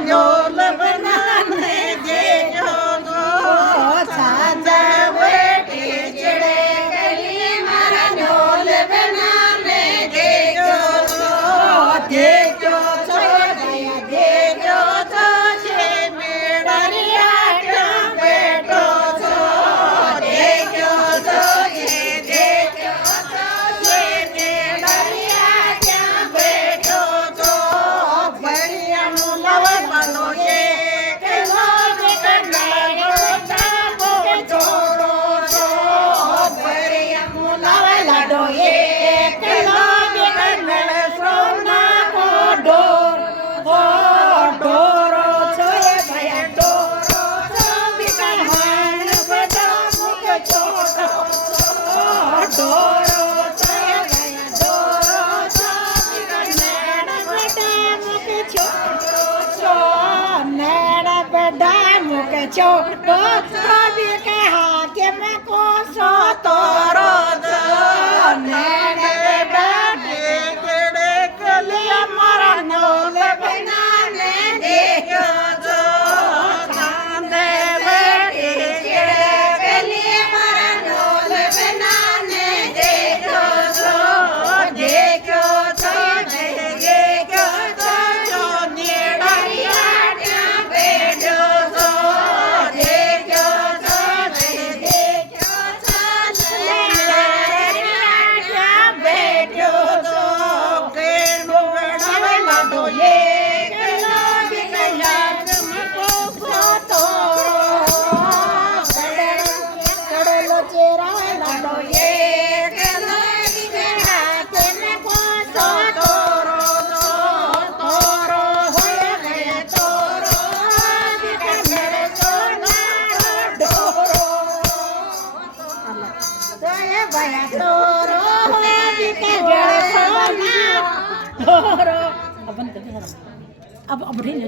ઢોલ બનાને દેજો ગો સાંજા બેઠી ચડે ગલી મારા ઢોલ બનાને દેજો ગો દેજો છો દયા દેજો છો છે મેળરિયા ક્યાં બેઠો છો દેજો છો એ દેજો છો છે મેળરિયા ક્યાં બેઠો છો ભણિયાનું લવડવાનો એકલો વિકંડાનો તાપો છોડો છો ભણિયાનું લવડવાનો એકલો વિકંડાનો સોનાનો ઢોર ઢોરો છો એ ભયા ઢોરો છો વિકંડાણ બધા મુખ છોડો છો ઢોરો છો એ ભયા ઢોરો છો વિકંડાણ બધા મુખ છોડો છો નેણ બધા મુખ છોડો છો વિકહા કે મેં કોસો તોરો છો નેણ બધા દેખડે કલિયા મારા નોલ બનાને દેજો છો ચાંદે બેઠી ચડે કલિયા મારા નોલ બનાને દેજો છો દેજો છો દેજો છો નીડરિયા ક્યાં બેઠો છો દેજો છો દેજો છો નીડરિયા ક્યાં બેઠો છો કેનો વડાવેલા ઢોલે કેલો વિકલ્યાત મકો સોતો કડલો ચેરાવેલા ઢોલે કેલો વિકલ્યાત મકો સોતો તોરો હોય ગયા તોરો વિકલ્યાત સોનાનો ઢોરો તોય ભયા ઢોરો વિકલ્યાત સોના ઢોરો अब नहीं